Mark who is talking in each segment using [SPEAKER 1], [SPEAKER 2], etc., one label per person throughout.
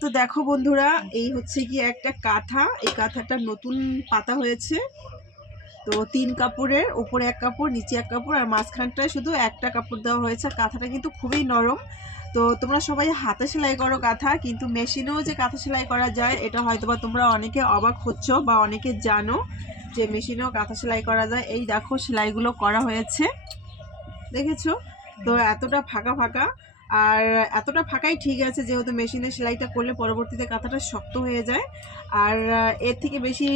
[SPEAKER 1] তো দেখো বন্ধুরা, এই হচ্ছে কি একটা কাঁথা। এই কাঁথাটা নতুন পাতা হয়েছে। তো তিন কাপড়ের, ওপরে এক কাপড়, নিচে এক কাপড়, আর মাঝখানটায় শুধু একটা কাপড় দেওয়া হয়েছে। কাঁথাটা কিন্তু খুবই নরম। তো তোমরা সবাই হাতে সেলাই করো কাঁথা, কিন্তু মেশিনেও যে কাঁথা সেলাই করা যায়, এটা হয়তোবা তোমরা অনেকে অবাক হচ্ছ বা অনেকে জানো যে মেশিনেও কাঁথা সেলাই করা যায়। এই দেখো সেলাইগুলো করা হয়েছে। দেখেছ? তো এতটা ফাঁকা ফাঁকা। আর এতটা ফাঁকাই ঠিক আছে যেহেতু মেশিনে সেলাইটা করলে পরবর্তীতে কাঁথাটা শক্ত হয়ে যায়। আর এর থেকে বেশি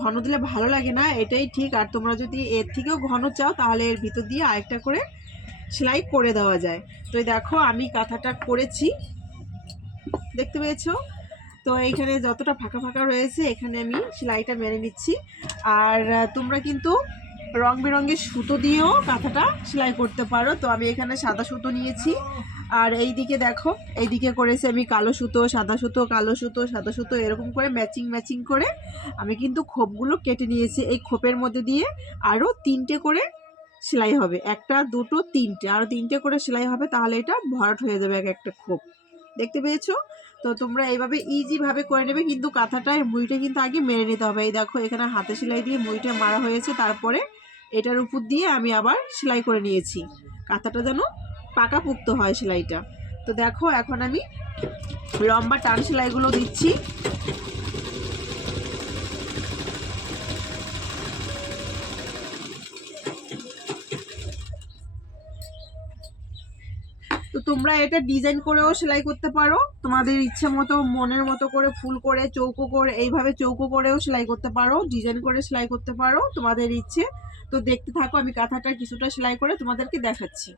[SPEAKER 1] ঘন দিলে ভালো লাগে না, এটাই ঠিক। আর তোমরা যদি এর থেকেও ঘন চাও, তাহলে এর ভিতর দিয়ে আরেকটা করে সেলাই করে দেওয়া যায়। তো দেখো, আমি কাঁথাটা করেছি। দেখতে পেয়েছ? তো এইখানে যতটা ফাঁকা ফাঁকা রয়েছে, এখানে আমি সেলাইটা মেরে নিচ্ছি। আর তোমরা কিন্তু রং বেরঙের সুতো দিয়েও কাঁথাটা সেলাই করতে পারো। তো আমি এখানে সাদা সুতো নিয়েছি। আর এই দিকে দেখো, এইদিকে করেছি আমি কালো সুতো, সাদা সুতো, কালো সুতো, সাদা সুতো, এরকম করে ম্যাচিং ম্যাচিং করে আমি কিন্তু খোপগুলো কেটে নিয়েছি। এই খোপের মধ্যে দিয়ে আরও তিনটে করে সেলাই হবে। একটা, দুটো, তিনটে। আরও তিনটে করে সেলাই হবে, তাহলে এটা ভরাট হয়ে যাবে এক একটা খোপ। দেখতে পেয়েছ? তো তোমরা এইভাবে ইজিভাবে করে নেবে, কিন্তু কাঁথাটায় মুড়িটা কিন্তু আগে মেরে নিতে হবে। এই দেখো, এখানে হাতে সেলাই দিয়ে মুড়িটা মারা হয়েছে। তারপরে এটার উপর দিয়ে আমি আবার সেলাই করে নিয়েছি। কাঁথাটা যেন পাকা পুক্ত হয় সেলাইটা। তো দেখো, এখন আমি লম্বা টান সেলাইগুলো দিচ্ছি। তো তোমরা এটা ডিজাইন করেও সেলাই করতে পারো। তোমাদের ইচ্ছে মতো, মনের মতো করে ফুল করে, চৌকো করে, এইভাবে চৌকো করেও সেলাই করতে পারো ডিজাইন করে সেলাই করতে পারো তোমাদের ইচ্ছে। তো দেখতে থাকো, আমি কাঁথাটা কিছুটা সেলাই করে তোমাদেরকে দেখাচ্ছি।